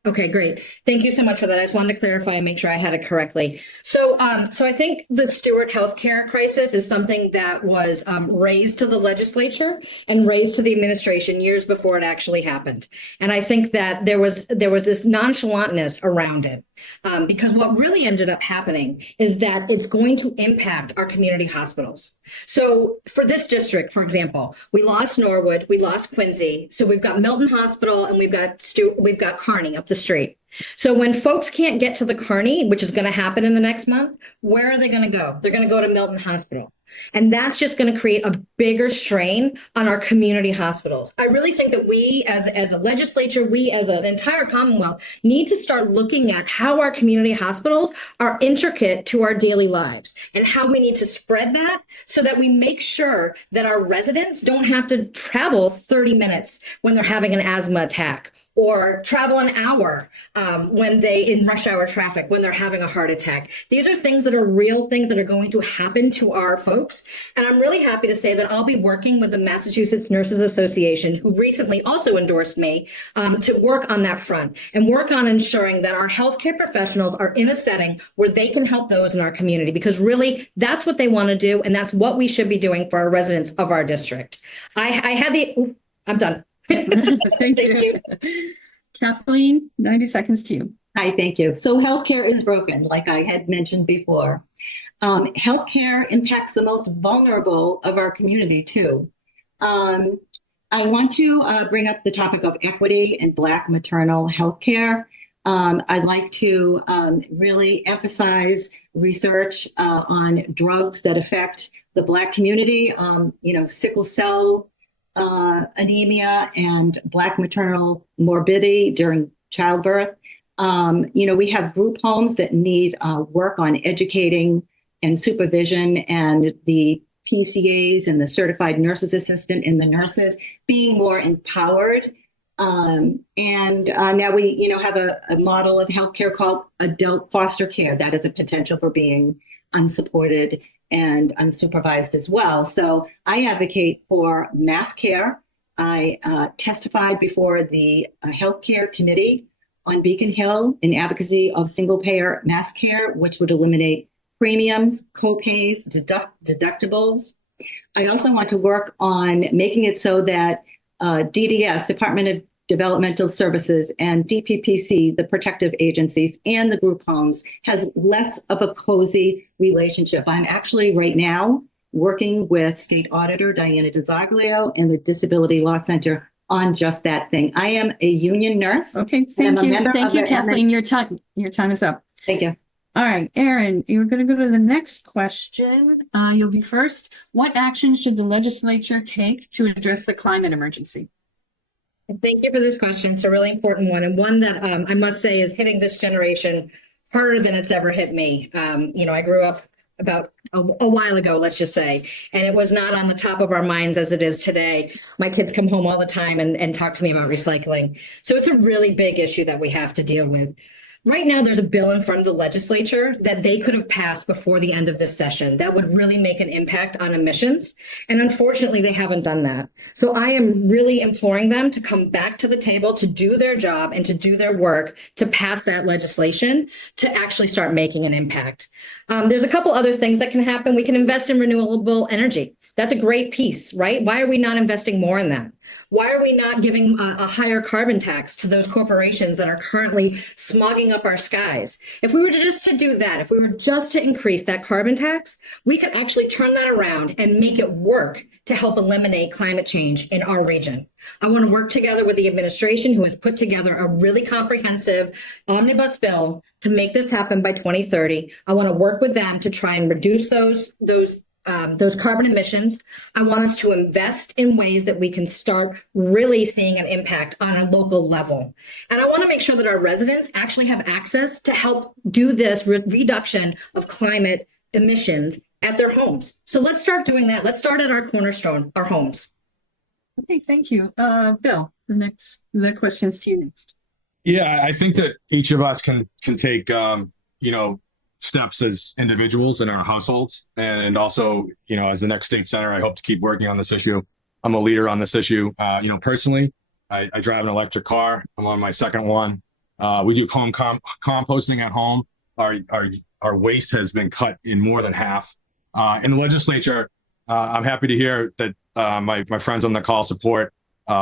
Okay, great. Thank you so much for that. I just wanted to clarify and make sure I had it correctly. So I think the Steward Healthcare crisis is something that was raised to the legislature and raised to the administration years before it actually happened. And I think that there was this nonchalantness around it because what really ended up happening is that it's going to impact our community hospitals. So for this district, for example, we lost Norwood, we lost Quincy. So we've got Milton Hospital and we've got Kearney up the street. So when folks can't get to the Kearney, which is going to happen in the next month, where are they going to go? They're going to go to Milton Hospital. And that's just going to create a bigger strain on our community hospitals. I really think that we as a legislature, we as an entire Commonwealth need to start looking at how our community hospitals are intricate to our daily lives and how we need to spread that so that we make sure that our residents don't have to travel 30 minutes when they're having an asthma attack or travel an hour when they in rush hour traffic when they're having a heart attack. These are things that are real things that are going to happen to our folks. groups. And I'm really happy to say that I'll be working with the Massachusetts Nurses Association, who recently also endorsed me, to work on that front and work on ensuring that our healthcare professionals are in a setting where they can help those in our community, because really that's what they want to do. And that's what we should be doing for our residents of our district. I'm done. Thank you. Kathleen, 90 seconds to you. Hi, thank you. So healthcare is broken, like I had mentioned before. Healthcare impacts the most vulnerable of our community too. I want to bring up the topic of equity and Black maternal healthcare. I'd like to really emphasize research on drugs that affect the Black community, sickle cell anemia and Black maternal morbidity during childbirth. We have group homes that need work on educating and supervision, and the PCAs and the certified nurses assistant and the nurses being more empowered. Now we, have a model of healthcare called adult foster care that is a potential for being unsupported and unsupervised as well. So I advocate for mass care. I testified before the healthcare committee on Beacon Hill in advocacy of single payer mass care, which would eliminate premiums, co-pays, deductibles. I also want to work on making it so that DDS, Department of Developmental Services, and DPPC, the protective agencies, and the group homes has less of a cozy relationship. I'm actually right now working with State Auditor Diana DiZoglio and the Disability Law Center on just that thing. I am a union nurse. Okay, thank you. Thank you, Kathleen. Your time is up. Thank you. All right, Erin, you're going to go to the next question. You'll be first. What action should the legislature take to address the climate emergency? Thank you for this question. It's a really important one, and one that I must say is hitting this generation harder than it's ever hit me. I grew up about a while ago, let's just say, and it was not on the top of our minds as it is today. My kids come home all the time and talk to me about recycling. So it's a really big issue that we have to deal with. Right now, there's a bill in front of the legislature that they could have passed before the end of this session that would really make an impact on emissions. And unfortunately, they haven't done that. So I am really imploring them to come back to the table to do their job and to do their work to pass that legislation to actually start making an impact. There's a couple other things that can happen. We can invest in renewable energy. That's a great piece, right? Why are we not investing more in that? Why are we not giving a higher carbon tax to those corporations that are currently smogging up our skies? If we were just to do that, if we were just to increase that carbon tax, we could actually turn that around and make it work to help eliminate climate change in our region. I want to work together with the administration, who has put together a really comprehensive omnibus bill to make this happen by 2030. I want to work with them to try and reduce those carbon emissions. I want us to invest in ways that we can start really seeing an impact on a local level. And I want to make sure that our residents actually have access to help do this reduction of climate emissions at their homes. So let's start doing that. Let's start at our cornerstone, our homes. Okay, thank you. Bill, the question's to you next. Yeah, I think that each of us can take, steps as individuals in our households. And also, as the next state senator, I hope to keep working on this issue. I'm a leader on this issue. Personally, I drive an electric car. I'm on my second one. We do home composting at home. Our waste has been cut in more than half. In the legislature, I'm happy to hear that my friends on the call support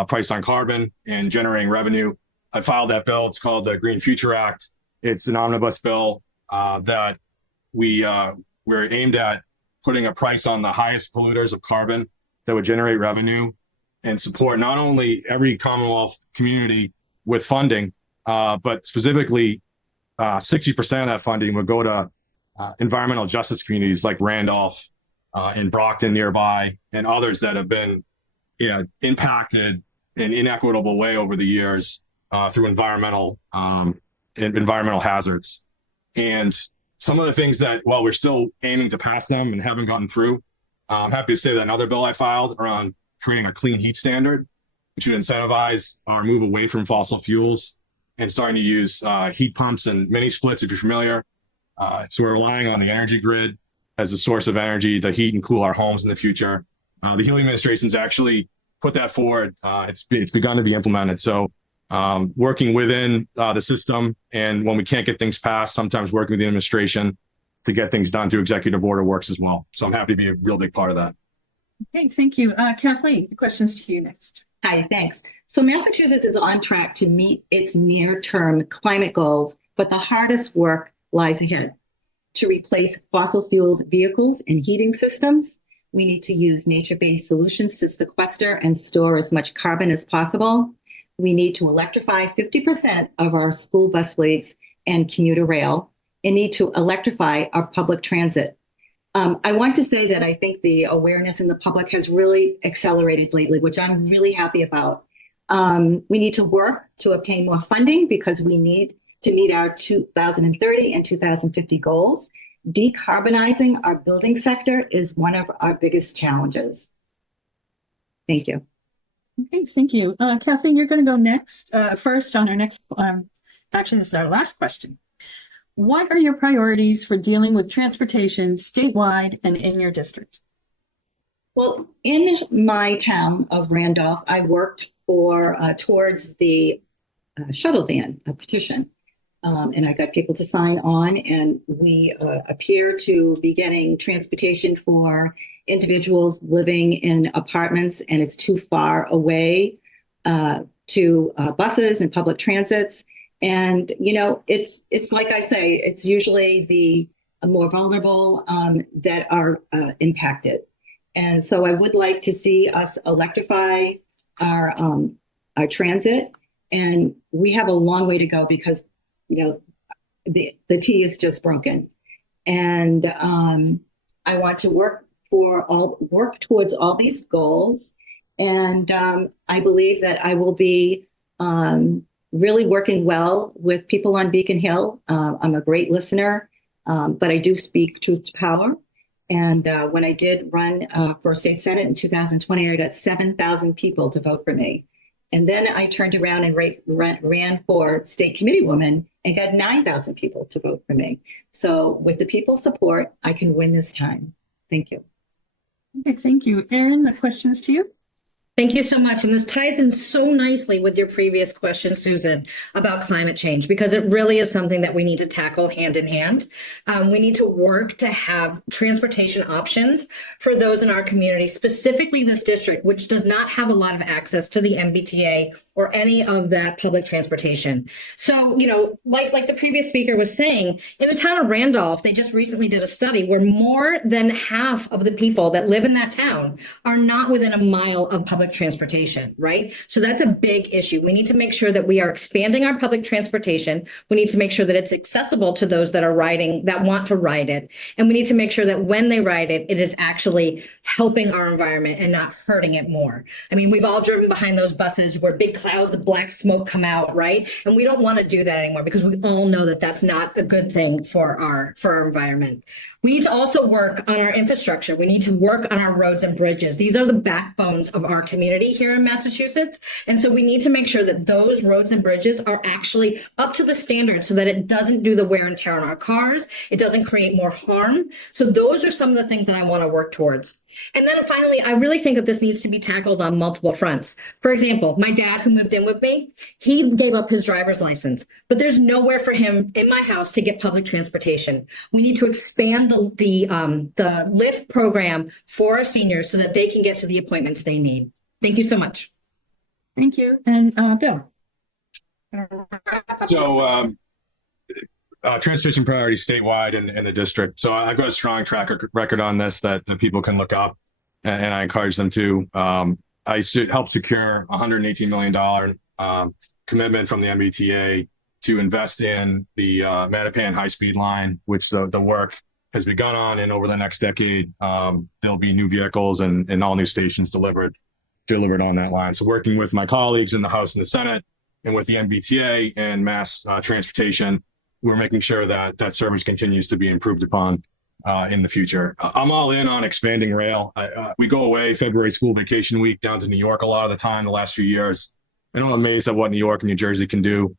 price on carbon and generating revenue. I filed that bill. It's called the Green Future Act. It's an omnibus bill that we're aimed at putting a price on the highest polluters of carbon that would generate revenue and support not only every Commonwealth community with funding, but specifically 60% of that funding would go to environmental justice communities like Randolph and Brockton nearby and others that have been impacted in an inequitable way over the years through environmental hazards. And some of the things that, while we're still aiming to pass them and haven't gotten through, I'm happy to say that another bill I filed around creating a clean heat standard, which would incentivize our move away from fossil fuels and starting to use heat pumps and mini splits, if you're familiar. So we're relying on the energy grid as a source of energy to heat and cool our homes in the future. The Healy administration's actually put that forward. It's begun to be implemented. So working within the system, and when we can't get things passed, sometimes working with the administration to get things done through executive order works as well. So I'm happy to be a real big part of that. Okay, thank you. Kathleen, the question's to you next. Hi, thanks. So Massachusetts is on track to meet its near-term climate goals, but the hardest work lies ahead. To replace fossil-fueled vehicles and heating systems, we need to use nature-based solutions to sequester and store as much carbon as possible. We need to electrify 50% of our school bus fleets and commuter rail, and need to electrify our public transit. I want to say that I think the awareness in the public has really accelerated lately, which I'm really happy about. We need to work to obtain more funding because we need to meet our 2030 and 2050 goals. Decarbonizing our building sector is one of our biggest challenges. Thank you. Okay, thank you. Kathleen, you're going to go next. First on our next, actually, this is our last question. What are your priorities for dealing with transportation statewide and in your district? Well, in my town of Randolph, I worked towards the shuttle van, a petition. And I got people to sign on, and we appear to be getting transportation for individuals living in apartments, and it's too far away to buses and public transits. And, you know, it's like I say, it's usually the more vulnerable that are impacted. And so I would like to see us electrify our transit. And we have a long way to go because, you know, the T is just broken. And I want to work towards all these goals. And I believe that I will be really working well with people on Beacon Hill. I'm a great listener, but I do speak truth to power. And when I did run for state senate in 2020, I got 7,000 people to vote for me. And then I turned around and ran for state committee woman and got 9,000 people to vote for me. So with the people's support, I can win this time. Thank you. Okay, thank you. Erin, the question's to you. Thank you so much. And this ties in so nicely with your previous question, Susan, about climate change, because it really is something that we need to tackle hand in hand. We need to work to have transportation options for those in our community, specifically this district, which does not have a lot of access to the MBTA or any of that public transportation. So, you know, like the previous speaker was saying, in the town of Randolph, they just recently did a study where more than half of the people that live in that town are not within a mile of public transportation, right? So that's a big issue. We need to make sure that we are expanding our public transportation. We need to make sure that it's accessible to those that are riding, that want to ride it. And we need to make sure that when they ride it, it is actually helping our environment and not hurting it more. I mean, we've all driven behind those buses where big clouds of black smoke come out, right? And we don't want to do that anymore because we all know that that's not a good thing for our environment. We need to also work on our infrastructure. We need to work on our roads and bridges. These are the backbones of our community here in Massachusetts. And so we need to make sure that those roads and bridges are actually up to the standard so that it doesn't do the wear and tear on our cars. It doesn't create more harm. So those are some of the things that I want to work towards. And then finally, I really think that this needs to be tackled on multiple fronts. For example, my dad, who moved in with me, he gave up his driver's license, but there's nowhere for him in my house to get public transportation. We need to expand the Lyft program for our seniors so that they can get to the appointments they need. Thank you so much. Thank you. And Bill. So transportation priorities statewide and the district. So I've got a strong track record on this that people can look up, and I encourage them to. I helped secure $118 million commitment from the MBTA to invest in the Mattapan high-speed line, which the work has begun on, and over the next decade, there'll be new vehicles and all new stations delivered on that line. So working with my colleagues in the House and the Senate, and with the MBTA and mass transportation, we're making sure that service continues to be improved upon in the future. I'm all in on expanding rail. We go away February school vacation week down to New York a lot of the time the last few years. And I'm amazed at what New York and New Jersey can do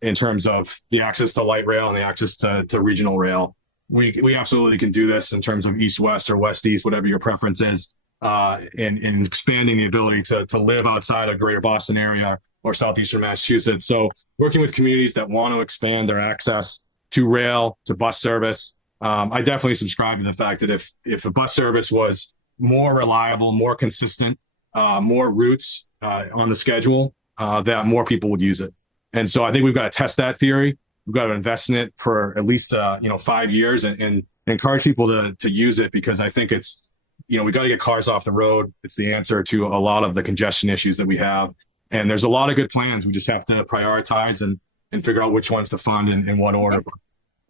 in terms of the access to light rail and the access to regional rail. we absolutely can do this in terms of east-west or west-east, whatever your preference is, and expanding the ability to live outside of greater Boston area or southeastern Massachusetts. So working with communities that want to expand their access to rail, to bus service. I definitely subscribe to the fact that if a bus service was more reliable, more consistent, more routes on the schedule, that more people would use it. And so I think we've got to test that theory. We've got to invest in it for at least 5 years and encourage people to use it, because I think it's, we got to get cars off the road. It's the answer to a lot of the congestion issues that we have. And there's a lot of good plans. We just have to prioritize and figure out which ones to fund and in what order.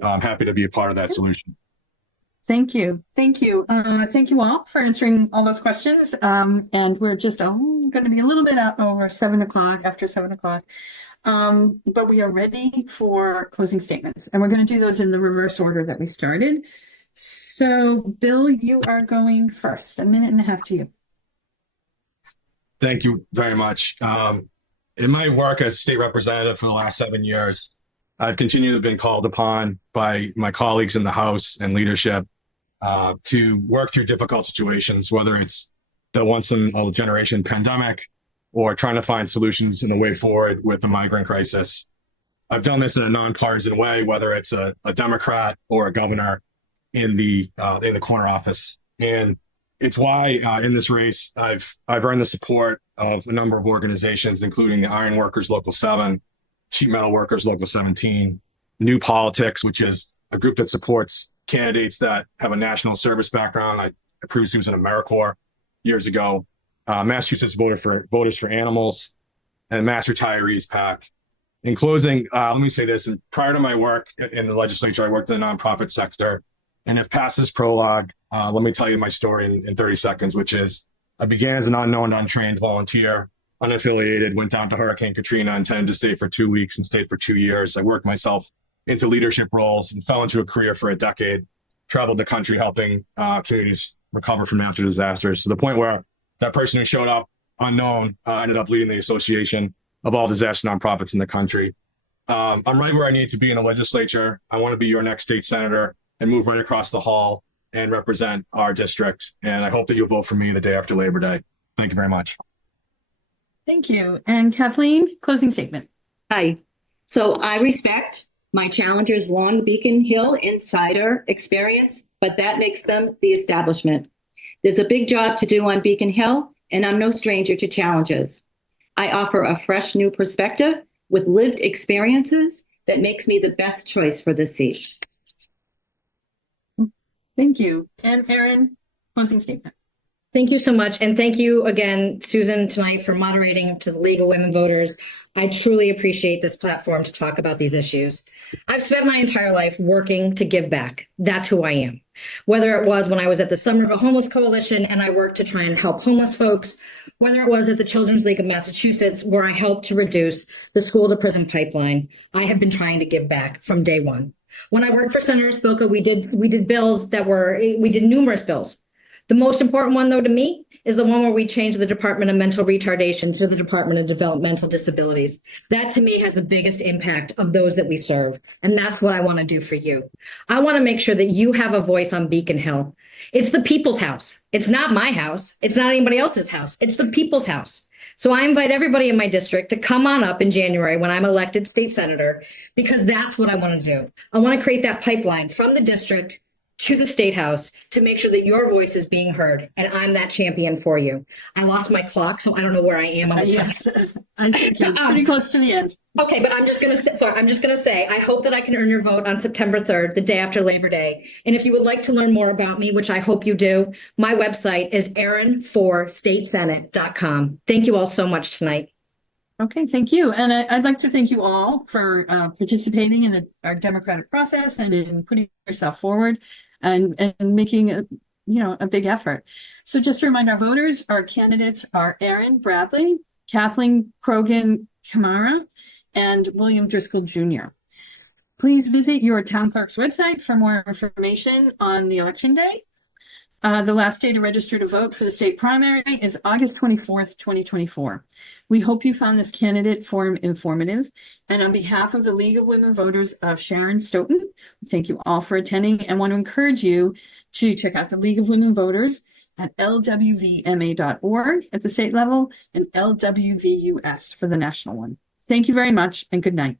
I'm happy to be a part of that solution. Thank you. Thank you. Thank you all for answering all those questions. And we're just going to be a little bit out over 7 o'clock, after 7 o'clock. But we are ready for closing statements, and we're going to do those in the reverse order that we started. So, Bill, you are going first. A minute and a half to you. Thank you very much. In my work as state representative for the last 7 years, I've continually been called upon by my colleagues in the House and leadership to work through difficult situations, whether it's the once-in-a-generation pandemic or trying to find solutions in the way forward with the migrant crisis. I've done this in a nonpartisan way, whether it's a Democrat or a governor in the corner office. And it's why in this race, I've earned the support of a number of organizations, including the Iron Workers Local 7, Sheet Metal Workers Local 17, New Politics, which is a group that supports candidates that have a national service background. I previously was in AmeriCorps years ago. Massachusetts Voters for Animals, and Mass Retirees PAC. In closing, let me say this. Prior to my work in the legislature, I worked in the nonprofit sector. And if past this prologue, let me tell you my story in 30 seconds, which is I began as an unknown, untrained volunteer, unaffiliated, went down to Hurricane Katrina, intended to stay for 2 weeks and stayed for 2 years. I worked myself into leadership roles and fell into a career for a decade, traveled the country helping communities recover from natural disasters, to the point where that person who showed up unknown ended up leading the association of all disaster nonprofits in the country. I'm right where I need to be in the legislature. I want to be your next state senator and move right across the hall and represent our district. And I hope that you'll vote for me the day after Labor Day. Thank you very much. Thank you. And Kathleen, closing statement. Hi. So I respect my challengers' long Beacon Hill insider experience, but that makes them the establishment. There's a big job to do on Beacon Hill, and I'm no stranger to challenges. I offer a fresh new perspective with lived experiences that makes me the best choice for this seat. Thank you. And Erin, closing statement. Thank you so much. And thank you again, Susan, tonight for moderating to the League of Women Voters. I truly appreciate this platform to talk about these issues. I've spent my entire life working to give back. That's who I am. Whether it was when I was at the Somerville Homeless Coalition and I worked to try and help homeless folks, whether it was at the Children's League of Massachusetts, where I helped to reduce the school to prison pipeline, I have been trying to give back from day one. When I worked for Senator Spilka, we did bills we did numerous bills. The most important one, though, to me, is the one where we changed the Department of Mental Retardation to the Department of Developmental Disabilities. That, to me, has the biggest impact of those that we serve. And that's what I want to do for you. I want to make sure that you have a voice on Beacon Hill. It's the people's house. It's not my house. It's not anybody else's house. It's the people's house. So I invite everybody in my district to come on up in January when I'm elected state senator, because that's what I want to do. I want to create that pipeline from the district to the State House to make sure that your voice is being heard. And I'm that champion for you. I lost my clock, so I don't know where I am on the time. Yes, I think you're pretty close to the end. Okay, but I'm just going to say, I hope that I can earn your vote on September 3rd, the day after Labor Day. And if you would like to learn more about me, which I hope you do, my website is erinforstatesenate.com. Thank you all so much tonight. Okay, thank you. And I'd like to thank you all for participating in our democratic process and in putting yourself forward and making a big effort. So just to remind our voters, our candidates are Erin Bradley, Kathleen Krogan Kamara, and William Driscoll Jr. Please visit your town clerk's website for more information on the election day. The last day to register to vote for the state primary is August 24th, 2024. We hope you found this candidate forum informative. And on behalf of the League of Women Voters of Sharon Stoughton, thank you all for attending and want to encourage you to check out the League of Women Voters at lwvma.org at the state level and LWVUS for the national one. Thank you very much and good night.